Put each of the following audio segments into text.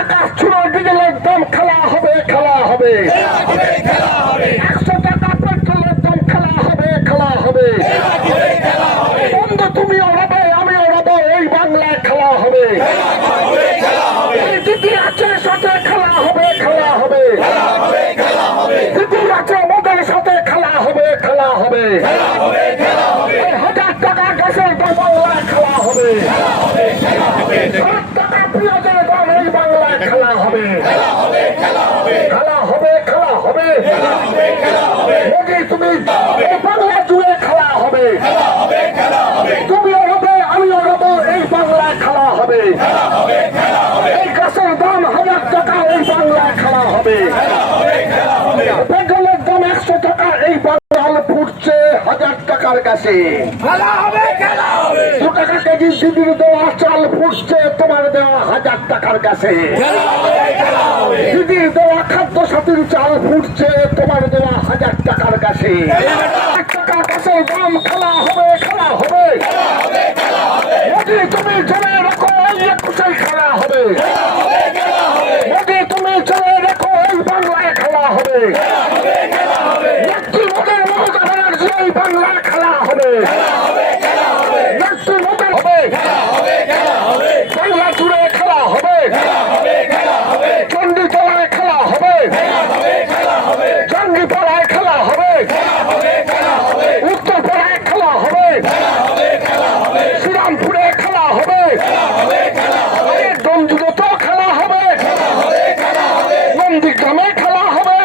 আকাশ ছুড়ো ডিজেলের দাম খেলা হবে 100 টাকা পেট্রোলের দাম খেলা হবে বন্ধু তুমি ওড়াবে আমি ওড়াবো এই বাংলায় খেলা হবে দিদি আছে সাথে খেলা হবে দিদি আছে মোদের সাথে খেলা হবে 1000 টাকা গ্যাসের দাম বাংলায় খেলা হবে 7 টাকা পেঁয়াজের দাম এই বাংলায় খেলা হবে মোদি তুমি এই বাংলা জুড়ে খেলা হবে তুমি ওড়াবে আমি ওড়াবো এই বাংলায় খেলা হবে এই গ্যাসের দাম 1000 টাকা এই বাংলায় খেলা হবে পেট্রোলের দাম 100 টাকা এই বাংলায় ফুটছে 1000 টাকার কাছে 2 টাকা কেজি দিদির দেওয়া চাল ফুটছে তোমার দেওয়া 1000 টাকার কাছে দিদির দেওয়া খাদ্য সাথীর চাল ফুটছে তোমার দেওয়া 1000 টাকার কাছে 1 টাকা কাছে দাম খেলা হবে মোদি তুমি জেনে রাখো এই 21 খেলা হবে মোদি তুমি জেনে রাখো এই বাংলায় খেলা হবে নেত্রী মোদের মমতা ব্যানার্জি এই বাংলায় খেলা হবে নেত্রী মোদের হবে বাংলা জুড়ে খেলা হবে চণ্ডীতলায় খেলা হবে জঙ্গিপাড়ায় খেলা হবে উত্তরপাড়ায় খেলা হবে শ্রীরামপুরে খেলা হবে ডোমজুড়েতেও খেলা হবে নন্দীগ্রামে খেলা হবে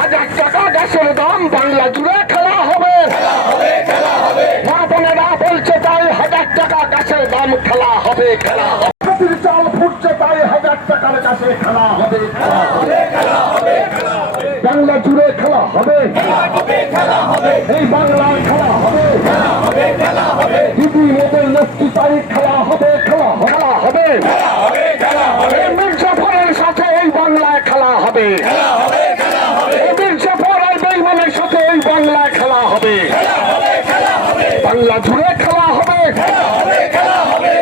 1000 টাকা গ্যাসের দাম বাংলা জুড়ে খেলা হবে মা বোনেরা বলছে তাই 1000 টাকা গ্যাসের দাম খেলা হবে চাল ফুটছে তাই 1000 টাকার কাছে খেলা হবে বাংলা জুড়ে খেলা হবে এই বাংলায় খেলা হবে দিদি মোদের নেত্রী তাই খেলা হবে মির্জাফরের সাথে এই বাংলায় খেলা হবে মির্জাফর আর বেঈমানের সাথে এই বাংলায় খেলা হবে বাংলা জুড়ে খেলা হবে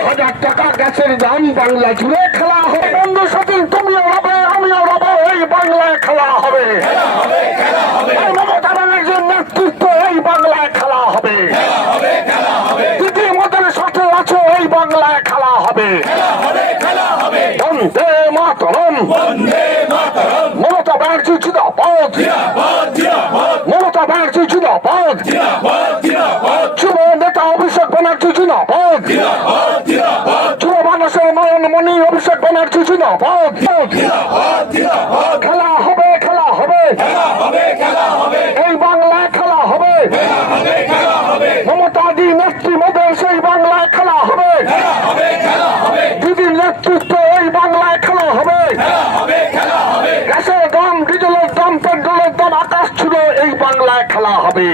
1000 টাকা গ্যাসের দাম বাংলা জুড়ে খেলা হবে বন্ধু সাথী তুমি ওড়াবে আমি ওড়াবো এই বাংলায় খেলা হবে মমতা ব্যানার্জির নেতৃত্ব এই বাংলায় খেলা হবে দিদি মোদের সাথে আছে এই বাংলায় খেলা হবে বন্দে মাতরম মমতা ব্যানার্জি জিন্দাবাদ মমতা ব্যানার্জি জিন্দাবাদ যুব নেতা অভিষেক ব্যানার্জি জিন্দাবাদ যুব মানুষের নয়নমণি অভিষেক ব্যানার্জি জিন্দাবাদ খেলা হবে এই বাংলায় খেলা হবে মমতা দি নেত্রী মোদের সেই বাংলায় খেলা হবে দিদির নেতৃত্ব এই বাংলায় খেলা হবে গ্যাসের দাম ডিজেলের দাম পেট্রোলের দাম আকাশ ছুড়ে এই বাংলায় খেলা হবে।